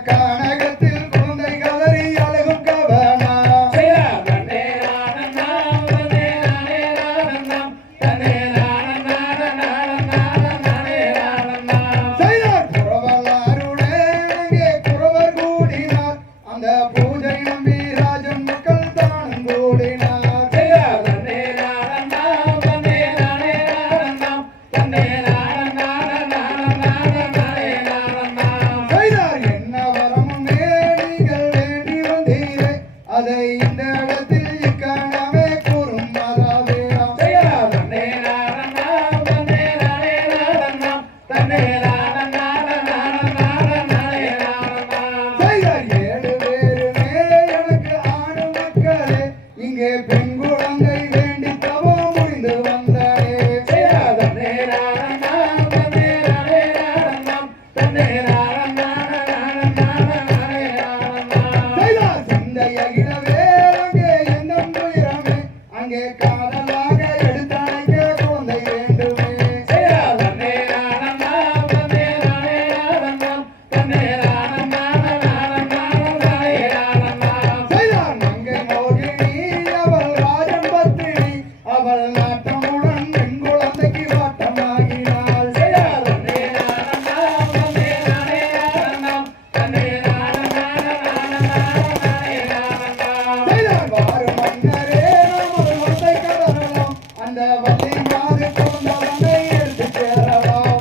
கனகத்தில் குழந்தை கதறி அழகும் கவனம் குறவலாருடன் அங்கே குறவர் கூடினார் அந்த பூஜை நம்பி ராஜன் மக்கள் தானும் கூடினார் அதை இந்த இடத்தில் இக்கணமே கூறும் மகாவேடம் ஏழு பேருமே எனக்கு ஆணு மக்களே இங்கே பெண் குழந்தை வேண்டி தவம் முடிந்து வந்தாரே அங்கே காதலாக எடுத்தணைக்க குழந்தை வேண்டுமே மங்கை மோகினி அவள் ராஜன் பத்தினி அவள் நாட்டமுடன் பெண் குழந்தைக்கு வாட்டமாகினாள் அந்த வள்ளி மாது குழந்தை எடுத்து சேரலாம்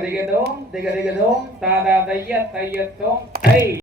தகதிகதோம் திகதிகதோம் தாதா தைய தையத்தோம் தை